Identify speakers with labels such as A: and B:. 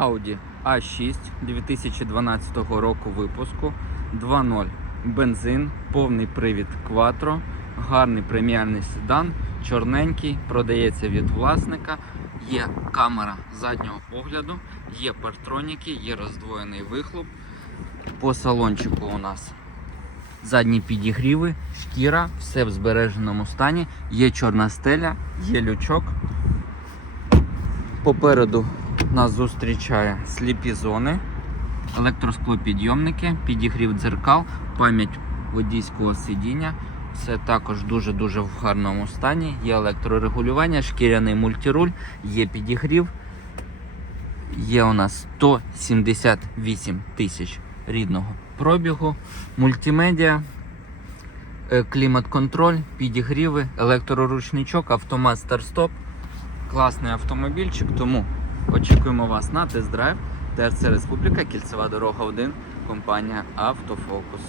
A: Audi A6 2012 року випуску 2.0 бензин, повний привід Quattro, гарний преміальний седан, чорненький, продається від власника. Є камера заднього огляду, є партроніки, є роздвоєний вихлоп. По салончику у нас задні підігріви, шкіра, все в збереженому стані. Є чорна стеля, є лючок. Попереду нас зустрічає сліпі зони, електросклопідйомники, підігрів дзеркал, пам'ять водійського сидіння. Все також дуже-дуже в гарному стані. Є електрорегулювання, шкіряний мультируль, є підігрів. Є у нас 178 тисяч рідного пробігу, мультимедіа, е, клімат-контроль, підігріви, електроручничок, автомат старт-стоп. Класний автомобільчик, тому очікуємо вас на тест-драйв. ТРЦ Республіка, Кільцева дорога 1, компанія Автофокус.